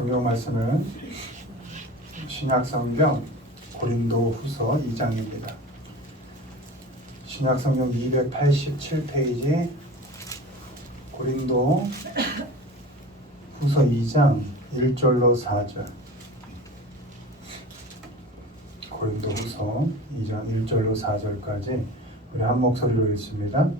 성경 말씀은 신약성경 고린도후서 2장입니다. 신약성경 287페이지 고린도후서 2장 1절로 4절. 고린도후서 2장 1절로 4절까지 우리 한 목소리로 읽습니다.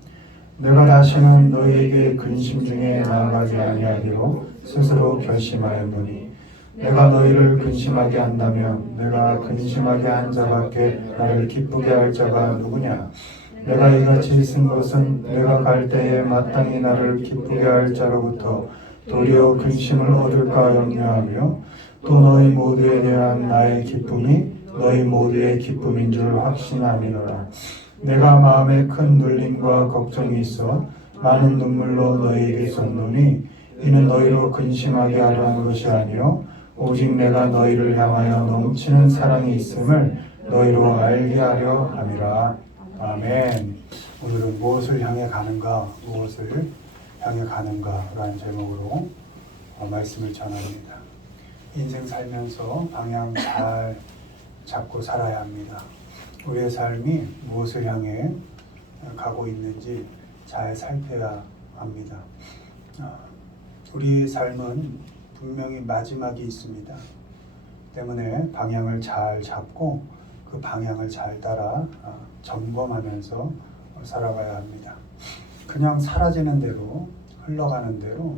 내가 다시는 너희에게 근심 중에 나아가지 아니하기로 스스로 결심하였노니 내가 너희를 근심하게 한다면 내가 근심하게 한 자밖에 나를 기쁘게 할 자가 누구냐? 내가 이같이 쓴 것은 내가 갈 때에 마땅히 나를 기쁘게 할 자로부터 도리어 근심을 얻을까 염려하며 또 너희 모두에 대한 나의 기쁨이 너희 모두의 기쁨인 줄 확신함이로라. 내가 마음에 큰 눌림과 걱정이 있어 많은 눈물로 너희에게 쏟노니 이는 너희로 근심하게 하려 하는 것이 아니요 오직 내가 너희를 향하여 넘치는 사랑이 있음을 너희로 알게 하려 함이라. 아멘. 오늘은 무엇을 향해 가는가, 무엇을 향해 가는가 라는 제목으로 말씀을 전합니다. 인생 살면서 방향 잘 잡고 살아야 합니다. 우리의 삶이 무엇을 향해 가고 있는지 잘 살펴야 합니다. 우리 삶은 분명히 마지막이 있습니다. 때문에 방향을 잘 잡고 그 방향을 잘 따라 점검하면서 살아가야 합니다. 그냥 사라지는 대로 흘러가는 대로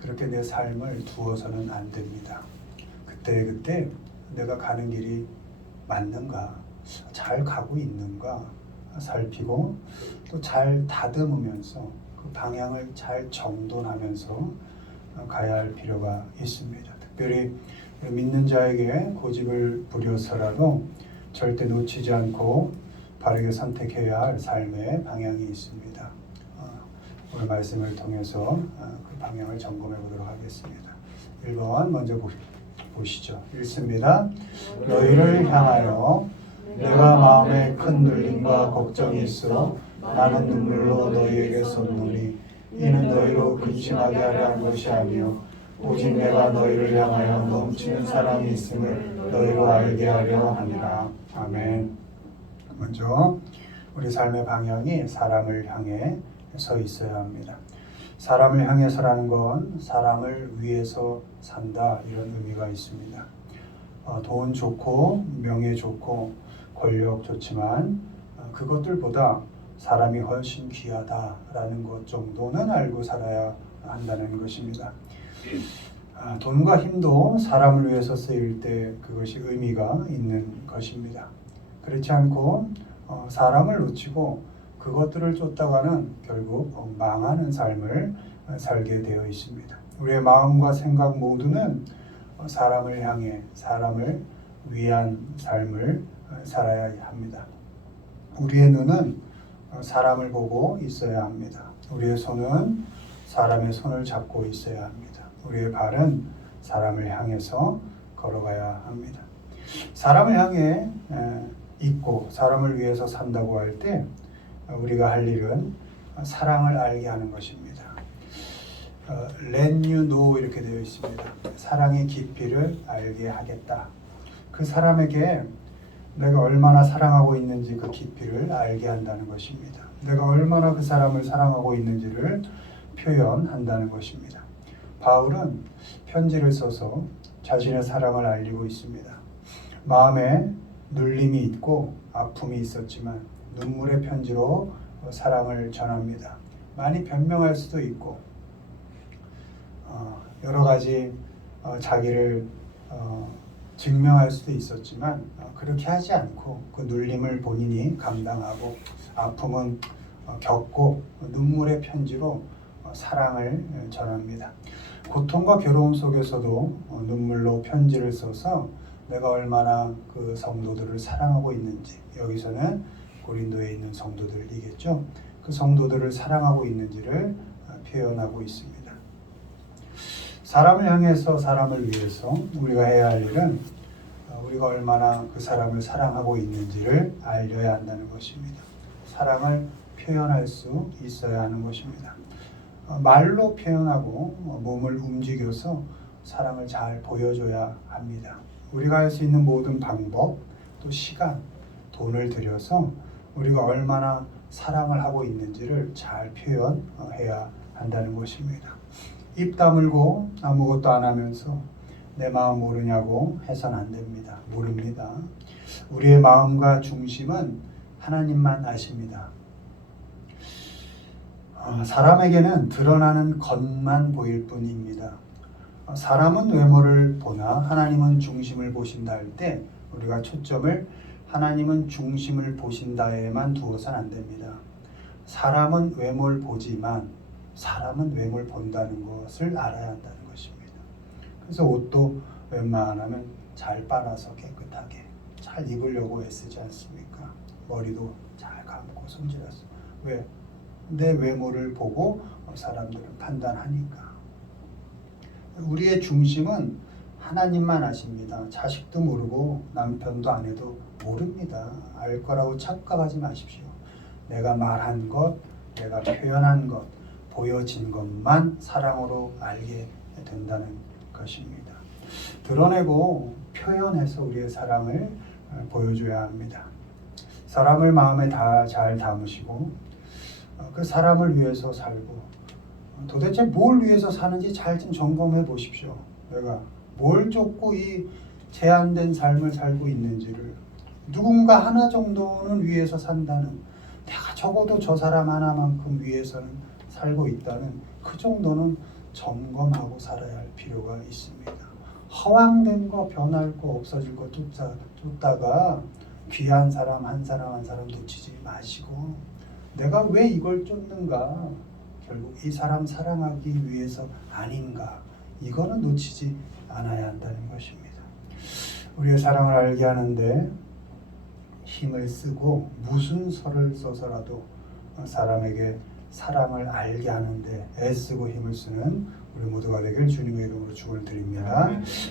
그렇게 내 삶을 두어서는 안 됩니다. 그때 내가 가는 길이 맞는가, 잘 가고 있는가 살피고 또 잘 다듬으면서 그 방향을 잘 정돈하면서 가야 할 필요가 있습니다. 특별히 믿는 자에게 고집을 부려서라도 절대 놓치지 않고 바르게 선택해야 할 삶의 방향이 있습니다. 오늘 말씀을 통해서 그 방향을 점검해 보도록 하겠습니다. 1번 먼저 보시죠. 읽습니다. 너희를 향하여 내가 마음에 큰 눌림과 걱정이 있어 많은 눈물로 너희에게 쏟노니 이는 너희로 근심하게 하려 한 것이 아니요 오직 내가 너희를 향하여 넘치는 사랑이 있음을 너희로 알게 하려 함이라. 아멘. 먼저 우리 삶의 방향이 사람을 향해 서 있어야 합니다. 사람을 향해서라는 건 사람을 위해서 산다 이런 의미가 있습니다. 돈 좋고 명예 좋고 권력 좋지만 그것들보다 사람이 훨씬 귀하다라는 것 정도는 알고 살아야 한다는 것입니다. 돈과 힘도 사람을 위해서 쓰일 때 그것이 의미가 있는 것입니다. 그렇지 않고 사람을 놓치고 그것들을 쫓다가는 결국 망하는 삶을 살게 되어 있습니다. 우리의 마음과 생각 모두는 사람을 향해 사람을 위한 삶을 살아야 합니다. 우리의 눈은 사람을 보고 있어야 합니다. 우리의 손은 사람의 손을 잡고 있어야 합니다. 우리의 발은 사람을 향해서 걸어가야 합니다. 사람을 향해 있고 사람을 위해서 산다고 할 때 우리가 할 일은 사랑을 알게 하는 것입니다. Let you know 이렇게 되어 있습니다. 사랑의 깊이를 알게 하겠다. 그 사람에게 내가 얼마나 사랑하고 있는지 그 깊이를 알게 한다는 것입니다. 내가 얼마나 그 사람을 사랑하고 있는지를 표현한다는 것입니다. 바울은 편지를 써서 자신의 사랑을 알리고 있습니다. 마음에 눌림이 있고 아픔이 있었지만 눈물의 편지로 사랑을 전합니다. 많이 변명할 수도 있고 여러 가지 자기를 증명할 수도 있었지만 그렇게 하지 않고 그 눌림을 본인이 감당하고 아픔은 겪고 눈물의 편지로 사랑을 전합니다. 고통과 괴로움 속에서도 눈물로 편지를 써서 내가 얼마나 그 성도들을 사랑하고 있는지, 여기서는 고린도에 있는 성도들이겠죠. 그 성도들을 사랑하고 있는지를 표현하고 있습니다. 사람을 향해서 사람을 위해서 우리가 해야 할 일은 우리가 얼마나 그 사람을 사랑하고 있는지를 알려야 한다는 것입니다. 사랑을 표현할 수 있어야 하는 것입니다. 말로 표현하고 몸을 움직여서 사랑을 잘 보여줘야 합니다. 우리가 할 수 있는 모든 방법, 또 시간, 돈을 들여서 우리가 얼마나 사랑을 하고 있는지를 잘 표현해야 한다는 것입니다. 입 다물고 아무것도 안 하면서 내 마음 모르냐고 해서는 안 됩니다. 모릅니다. 우리의 마음과 중심은 하나님만 아십니다. 사람에게는 드러나는 겉만 보일 뿐입니다. 사람은 외모를 보나 하나님은 중심을 보신다 할 때 우리가 초점을 하나님은 중심을 보신다에만 두어서는 안 됩니다. 사람은 외모를 보지만 사람은 외모를 본다는 것을 알아야 한다는 것입니다. 그래서 옷도 웬만하면 잘 빨아서 깨끗하게 잘 입으려고 애쓰지 않습니까? 머리도 잘 감고 손질해서. 왜? 내 외모를 보고 사람들은 판단하니까. 우리의 중심은 하나님만 아십니다. 자식도 모르고 남편도 아내도 모릅니다. 알 거라고 착각하지 마십시오. 내가 말한 것, 내가 표현한 것, 보여진 것만 사랑으로 알게 된다는 것입니다. 드러내고 표현해서 우리의 사랑을 보여줘야 합니다. 사람을 마음에 잘 담으시고 그 사람을 위해서 살고 도대체 뭘 위해서 사는지 잘 좀 점검해 보십시오. 내가 뭘 쫓고 이 제한된 삶을 살고 있는지를 누군가 하나 정도는 위해서 산다는 내가 적어도 저 사람 하나만큼 위해서는 살고 있다는 그 정도는 점검하고 살아야 할 필요가 있습니다. 허황된 거 변할 거 없어질 거 쫓다가 귀한 사람 한 사람 놓치지 마시고 내가 왜 이걸 쫓는가 결국 이 사람 사랑하기 위해서 아닌가 이거는 놓치지 않아야 한다는 것입니다. 우리의 사랑을 알게 하는데 힘을 쓰고 무슨 설을 써서라도 사람에게 사랑을 알게 하는데 애쓰고 힘을 쓰는 우리 모두가 되길 주님의 이름으로 축원을 드립니다.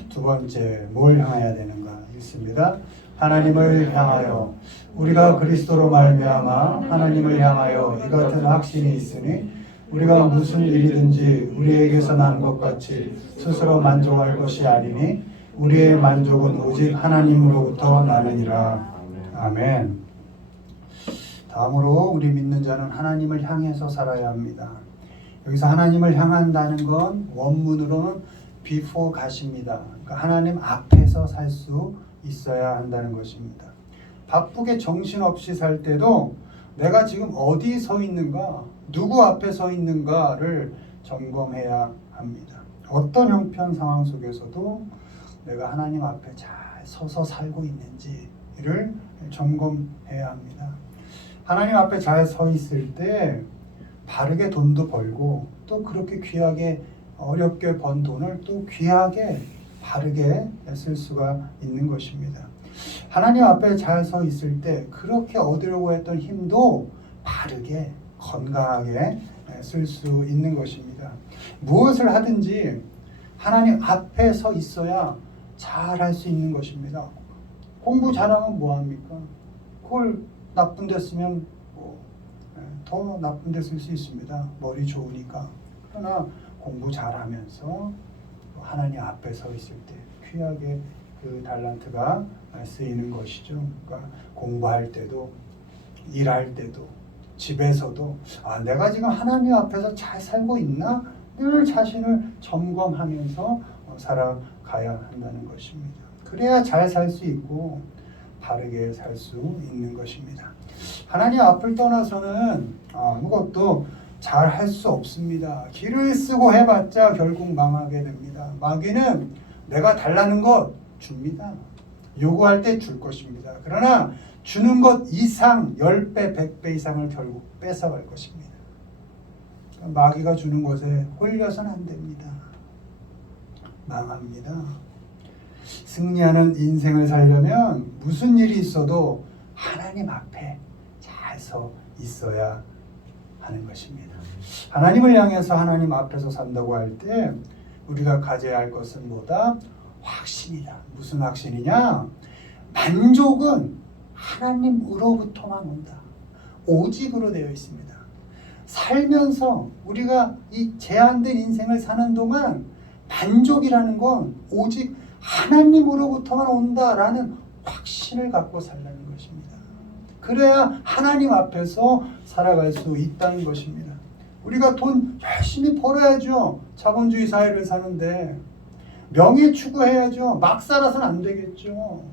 두 번째 뭘 향해야 되는가 읽습니다. 하나님을 향하여 우리가 그리스도로 말미암아 하나님을 향하여 이 같은 확신이 있으니 우리가 무슨 일이든지 우리에게서 난 것 같이 스스로 만족할 것이 아니니 우리의 만족은 오직 하나님으로부터 나느니라. 아멘. 다음으로 우리 믿는 자는 하나님을 향해서 살아야 합니다. 여기서 하나님을 향한다는 건 원문으로는 before 가십니다. 그러니까 하나님 앞에서 살 수 있어야 한다는 것입니다. 바쁘게 정신없이 살 때도 내가 지금 어디 서 있는가, 누구 앞에 서 있는가를 점검해야 합니다. 어떤 형편 상황 속에서도 내가 하나님 앞에 잘 서서 살고 있는지를 점검해야 합니다. 하나님 앞에 잘 서 있을 때 바르게 돈도 벌고 또 그렇게 귀하게 어렵게 번 돈을 또 귀하게 바르게 쓸 수가 있는 것입니다. 하나님 앞에 잘 서 있을 때 그렇게 얻으려고 했던 힘도 바르게 건강하게 쓸 수 있는 것입니다. 무엇을 하든지 하나님 앞에 서 있어야 잘 할 수 있는 것입니다. 공부 잘하면 뭐합니까? 그걸 나쁜 데 쓰면 더 나쁜 데 쓸 수 있습니다. 머리 좋으니까. 그러나 공부 잘하면서 하나님 앞에 서 있을 때 귀하게 그 달란트가 쓰이는 것이죠. 그러니까 공부할 때도 일할 때도 집에서도 내가 지금 하나님 앞에서 잘 살고 있나? 늘 자신을 점검하면서 살아가야 한다는 것입니다. 그래야 잘 살 수 있고 바르게 살 수 있는 것입니다. 하나님 앞을 떠나서는 아무것도 잘 할 수 없습니다. 길을 쓰고 해봤자 결국 망하게 됩니다. 마귀는 내가 달라는 것 줍니다. 요구할 때 줄 것입니다. 그러나 주는 것 이상 10배, 100배 이상을 결국 뺏어갈 것입니다. 마귀가 주는 것에 홀려서는 안 됩니다. 망합니다. 승리하는 인생을 살려면 무슨 일이 있어도 하나님 앞에 잘 서 있어야 하는 것입니다. 하나님을 향해서 하나님 앞에서 산다고 할 때 우리가 가져야 할 것은 뭐다? 확신이다. 무슨 확신이냐? 만족은 하나님으로부터만 온다. 오직으로 되어 있습니다. 살면서 우리가 이 제한된 인생을 사는 동안 만족이라는 건 오직 하나님으로부터만 온다라는 확신을 갖고 살라는 것입니다. 그래야 하나님 앞에서 살아갈 수 있다는 것입니다. 우리가 돈 열심히 벌어야죠. 자본주의 사회를 사는데 명예 추구해야죠. 막 살아서는 안 되겠죠.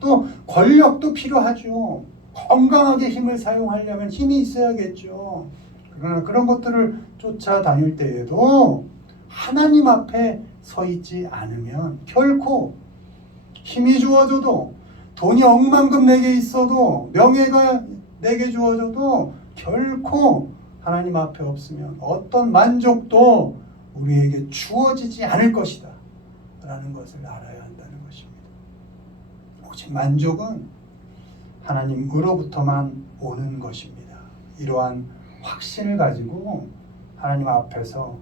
또 권력도 필요하죠. 건강하게 힘을 사용하려면 힘이 있어야겠죠. 그러나 그런 것들을 쫓아다닐 때에도 하나님 앞에 서 있지 않으면 결코 힘이 주어져도 돈이 억만큼 내게 있어도 명예가 내게 주어져도 결코 하나님 앞에 없으면 어떤 만족도 우리에게 주어지지 않을 것이다 라는 것을 알아야 한다는 것입니다. 오직 만족은 하나님으로부터만 오는 것입니다. 이러한 확신을 가지고 하나님 앞에서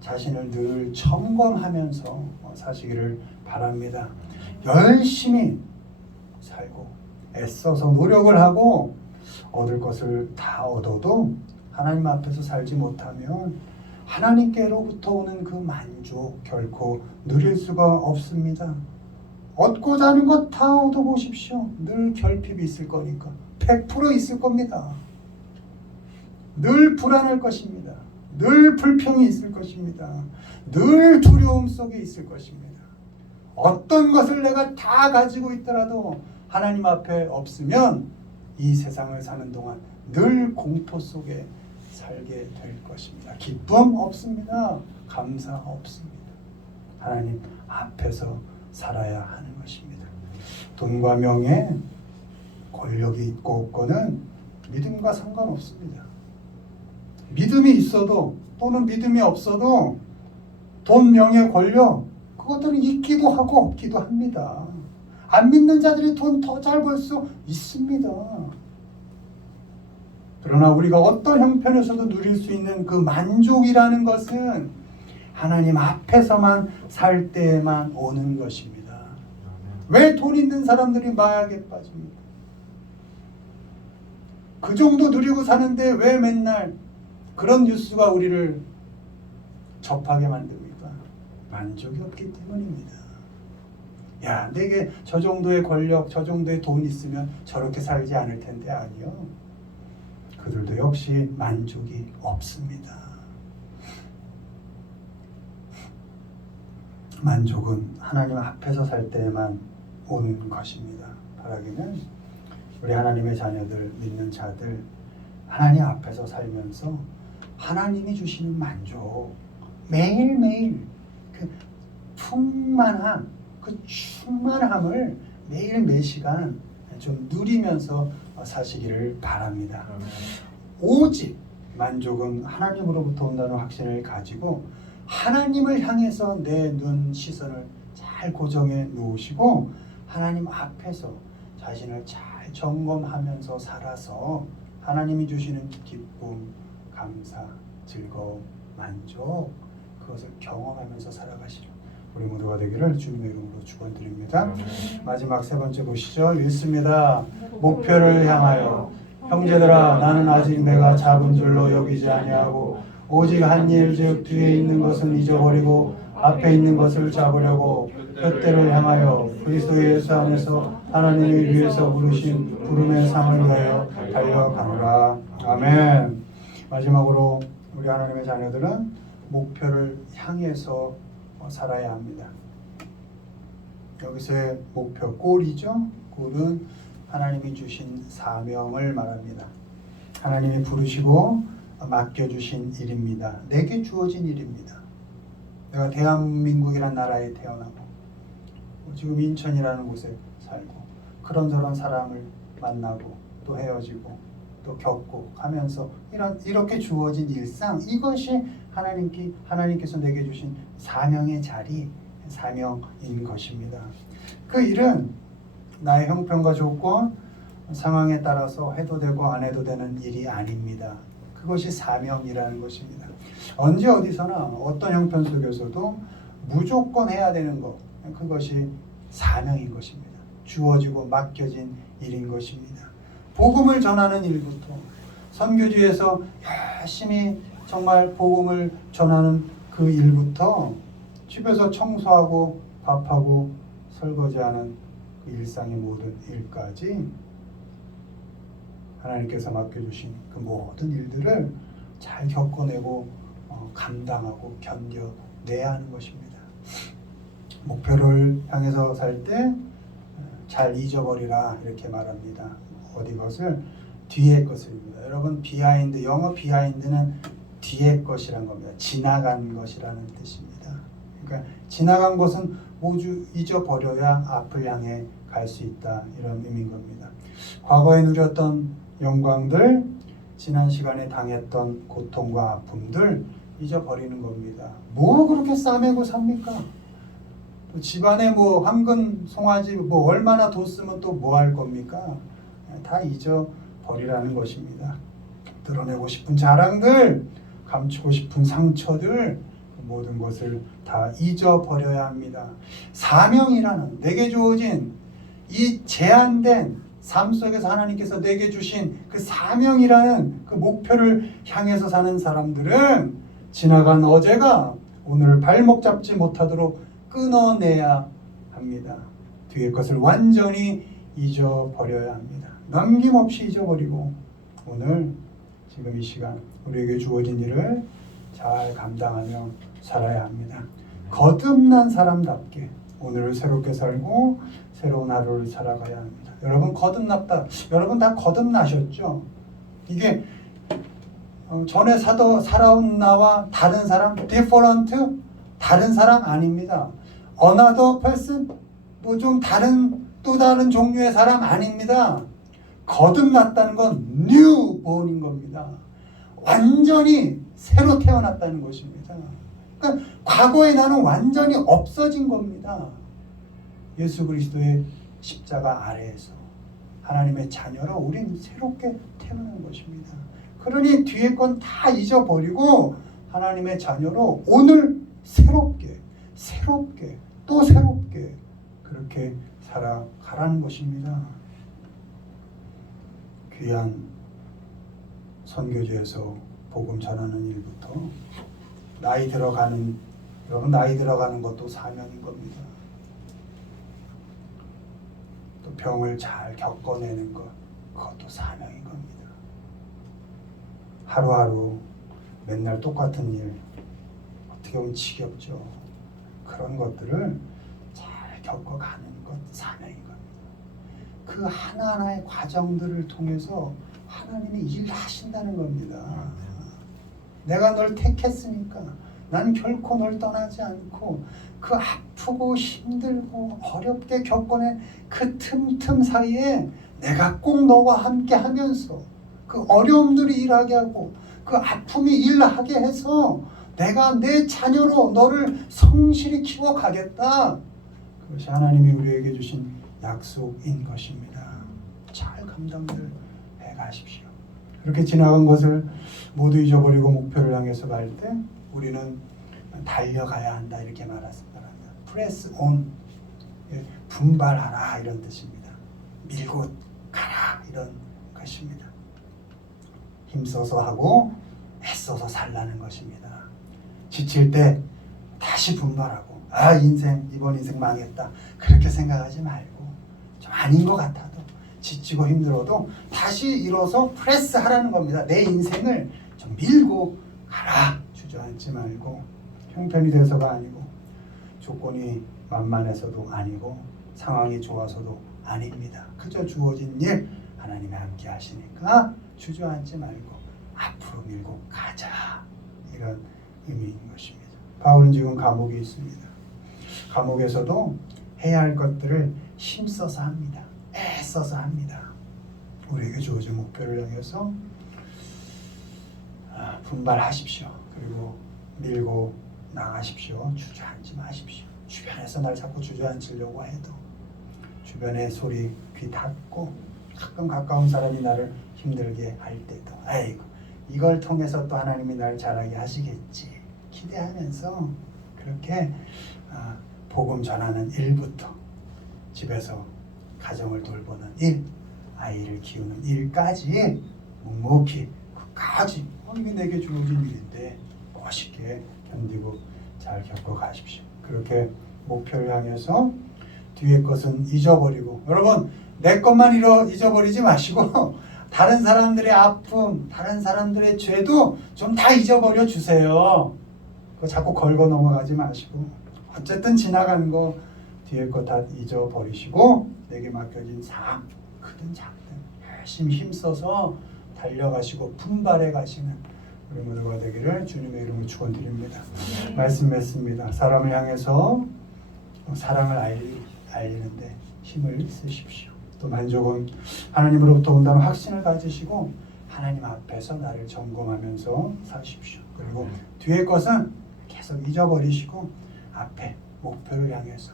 자신을 늘 점검하면서 사시기를 바랍니다. 열심히 살고 애써서 노력을 하고 얻을 것을 다 얻어도 하나님 앞에서 살지 못하면 하나님께로부터 오는 그 만족 결코 누릴 수가 없습니다. 얻고자 하는 것 다 얻어보십시오. 늘 결핍이 있을 거니까 100% 있을 겁니다. 늘 불안할 것입니다. 늘 불평이 있을 것입니다. 늘 두려움 속에 있을 것입니다. 어떤 것을 내가 다 가지고 있더라도 하나님 앞에 없으면 이 세상을 사는 동안 늘 공포 속에 살게 될 것입니다. 기쁨 없습니다. 감사 없습니다. 하나님 앞에서 살아야 하는 것입니다. 돈과 명예, 권력이 있고 없고는 믿음과 상관없습니다. 믿음이 있어도 또는 믿음이 없어도 돈, 명예, 권력 그것들은 있기도 하고 없기도 합니다. 안 믿는 자들이 돈 더 잘 벌 수 있습니다. 그러나 우리가 어떤 형편에서도 누릴 수 있는 그 만족이라는 것은 하나님 앞에서만 살 때에만 오는 것입니다. 왜 돈 있는 사람들이 마약에 빠집니까? 그 정도 누리고 사는데 왜 맨날 그런 뉴스가 우리를 접하게 만듭니까? 만족이 없기 때문입니다. 야, 내게 저 정도의 권력, 저 정도의 돈 있으면 저렇게 살지 않을 텐데. 아니요. 그들도 역시 만족이 없습니다. 만족은 하나님 앞에서 살 때에만 오는 것입니다. 바라기는 우리 하나님의 자녀들, 믿는 자들 하나님 앞에서 살면서 하나님이 주시는 만족, 매일매일 그 풍만함, 그 충만함을 매일 매시간 좀 누리면서 사시기를 바랍니다. 오직 만족은 하나님으로부터 온다는 확신을 가지고 하나님을 향해서 내 눈 시선을 잘 고정해 놓으시고 하나님 앞에서 자신을 잘 점검하면서 살아서 하나님이 주시는 기쁨, 감사, 즐거움, 만족 그것을 경험하면서 살아가시려 우리 모두가 되기를 주님의 이름으로 축원드립니다. 마지막 세 번째 보시죠. 읽습니다. 목표를 향하여 형제들아 나는 아직 내가 잡은 줄로 여기지 아니하고 오직 한 일 즉 뒤에 있는 것은 잊어버리고 앞에 있는 것을 잡으려고 푯대를 향하여 그리스도 예수 안에서 하나님이 위해서 부르신 부름의 상을 위하여 달려가노라. 아멘. 마지막으로 우리 하나님의 자녀들은 목표를 향해서 살아야 합니다. 여기서의 목표, 골이죠. 골은 하나님이 주신 사명을 말합니다. 하나님이 부르시고 맡겨주신 일입니다. 내게 주어진 일입니다. 내가 대한민국이라는 나라에 태어나고 지금 인천이라는 곳에 살고 그런저런 사람을 만나고 또 헤어지고 또 겪고 하면서 이렇게 주어진 일상, 이것이 하나님께서 내게 주신 사명의 자리, 사명인 것입니다. 그 일은 나의 형편과 조건, 상황에 따라서 해도 되고 안 해도 되는 일이 아닙니다. 그것이 사명이라는 것입니다. 언제 어디서나 어떤 형편 속에서도 무조건 해야 되는 것, 그것이 사명인 것입니다. 주어지고 맡겨진 일인 것입니다. 복음을 전하는 일부터 선교지에서 열심히 정말 복음을 전하는 그 일부터 집에서 청소하고 밥하고 설거지하는 그 일상의 모든 일까지 하나님께서 맡겨주신 그 모든 일들을 잘 겪어내고 감당하고 견뎌내야 하는 것입니다. 목표를 향해서 살 때 잘 잊어버리라 이렇게 말합니다. 어디 것을? 뒤의 것을입니다. 여러분 비하인드, 영어 비하인드는 뒤의 것이란 겁니다. 지나간 것이라는 뜻입니다. 그러니까 지나간 것은 모두 잊어버려야 앞을 향해 갈 수 있다 이런 의미인 겁니다. 과거에 누렸던 영광들, 지난 시간에 당했던 고통과 아픔들 잊어버리는 겁니다. 뭐 그렇게 싸매고 삽니까? 집안에 뭐 황금 송아지 뭐 얼마나 뒀으면 또 뭐 할 겁니까? 다 잊어버리라는 것입니다. 드러내고 싶은 자랑들, 감추고 싶은 상처들, 모든 것을 다 잊어버려야 합니다. 사명이라는 내게 주어진 이 제한된 삶 속에서 하나님께서 내게 주신 그 사명이라는 그 목표를 향해서 사는 사람들은 지나간 어제가 오늘 발목 잡지 못하도록 끊어내야 합니다. 뒤의 것을 완전히 잊어버려야 합니다. 남김없이 잊어버리고 오늘 지금 이 시간 우리에게 주어진 일을 잘 감당하며 살아야 합니다. 거듭난 사람답게 오늘을 새롭게 살고 새로운 하루를 살아가야 합니다. 여러분 거듭났다. 여러분 다 거듭나셨죠? 이게 전에 살아온 나와 다른 사람, different, 다른 사람 아닙니다. another person, 뭐 좀 다른 또 다른 종류의 사람 아닙니다. 거듭났다는 건 newborn인 겁니다. 완전히 새로 태어났다는 것입니다. 그러니까 과거의 나는 완전히 없어진 겁니다. 예수 그리스도의 십자가 아래에서 하나님의 자녀로 우린 새롭게 태어난 것입니다. 그러니 뒤에 건 다 잊어버리고 하나님의 자녀로 오늘 새롭게 또 새롭게 그렇게 살아가라는 것입니다. 귀한 선교지에서 복음 전하는 일부터 여러분 나이 들어가는 것도 사명인 겁니다. 또 병을 잘 겪어내는 것, 그것도 사명인 겁니다. 하루하루 맨날 똑같은 일, 어떻게 보면 지겹죠. 그런 것들을 잘 겪어가는 것 사명인 겁니다. 그 하나하나의 과정들을 통해서 하나님이 일하신다는 겁니다. 내가 널 택했으니까 난 결코 널 떠나지 않고 그 아프고 힘들고 어렵게 겪어낸 그 틈틈 사이에 내가 꼭 너와 함께 하면서 그 어려움들이 일하게 하고 그 아픔이 일하게 해서 내가 내 자녀로 너를 성실히 키워가겠다. 그것이 하나님이 우리에게 주신 약속인 것입니다. 잘 감당들 해가십시오. 그렇게 지나간 것을 모두 잊어버리고 목표를 향해서 갈 때 우리는 달려가야 한다 이렇게 말했습니다. Press on, 분발하라 이런 뜻입니다. 밀고 가라 이런 것입니다. 힘써서 하고 애써서 살라는 것입니다. 지칠 때 다시 분발하고 이번 인생 망했다 그렇게 생각하지 말고 좀 아닌 것 같아도 지치고 힘들어도 다시 일어서 프레스 하라는 겁니다. 내 인생을 좀 밀고 가라. 주저앉지 말고 형편이 돼서가 아니고 조건이 만만해서도 아니고 상황이 좋아서도 아닙니다. 그저 주어진 일 하나님이 함께 하시니까 주저앉지 말고 앞으로 밀고 가자 이런 의미인 것입니다. 바울은 지금 감옥에 있습니다. 감옥에서도 해야 할 것들을 힘써서 합니다. 애써서 합니다. 우리에게 주어진 목표를 향해서 분발하십시오. 그리고 밀고 나가십시오. 주저앉지 마십시오. 주변에서 날 자꾸 주저앉으려고 해도 주변의 소리 귀 닫고 가끔 가까운 사람이 나를 힘들게 할 때도 아이고 이걸 통해서 또 하나님이 날 잘하게 하시겠지 기대하면서 그렇게 복음 전하는 일부터 집에서 가정을 돌보는 일, 아이를 키우는 일까지 묵묵히 끝까지 이게 내게 주어진 일인데 멋있게 견디고 잘 겪어가십시오. 그렇게 목표를 향해서 뒤에 것은 잊어버리고, 여러분 내 것만 잊어버리지 마시고 다른 사람들의 아픔, 다른 사람들의 죄도 좀 다 잊어버려 주세요. 그거 자꾸 걸고 넘어가지 마시고 어쨌든 지나간 거 뒤에 거 다 잊어버리시고 내게 맡겨진 삶, 크든 작든 열심히 힘써서 달려가시고 분발해 가시는 우리 모두가 되기를 주님의 이름으로 축원드립니다. 말씀 맺습니다. 사람을 향해서 사랑을 알리는데 힘을 쓰십시오. 또 만족은 하나님으로부터 온다는 확신을 가지시고 하나님 앞에서 나를 점검하면서 사십시오. 그리고 뒤의 것은 계속 잊어버리시고 앞에 목표를 향해서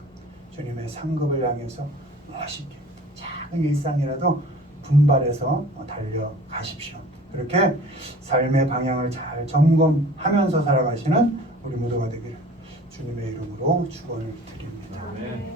주님의 상급을 향해서 멋있게 작은 일상이라도 분발해서 달려가십시오. 그렇게 삶의 방향을 잘 점검하면서 살아가시는 우리 모두가 되기를 주님의 이름으로 축원을 드립니다. 아멘.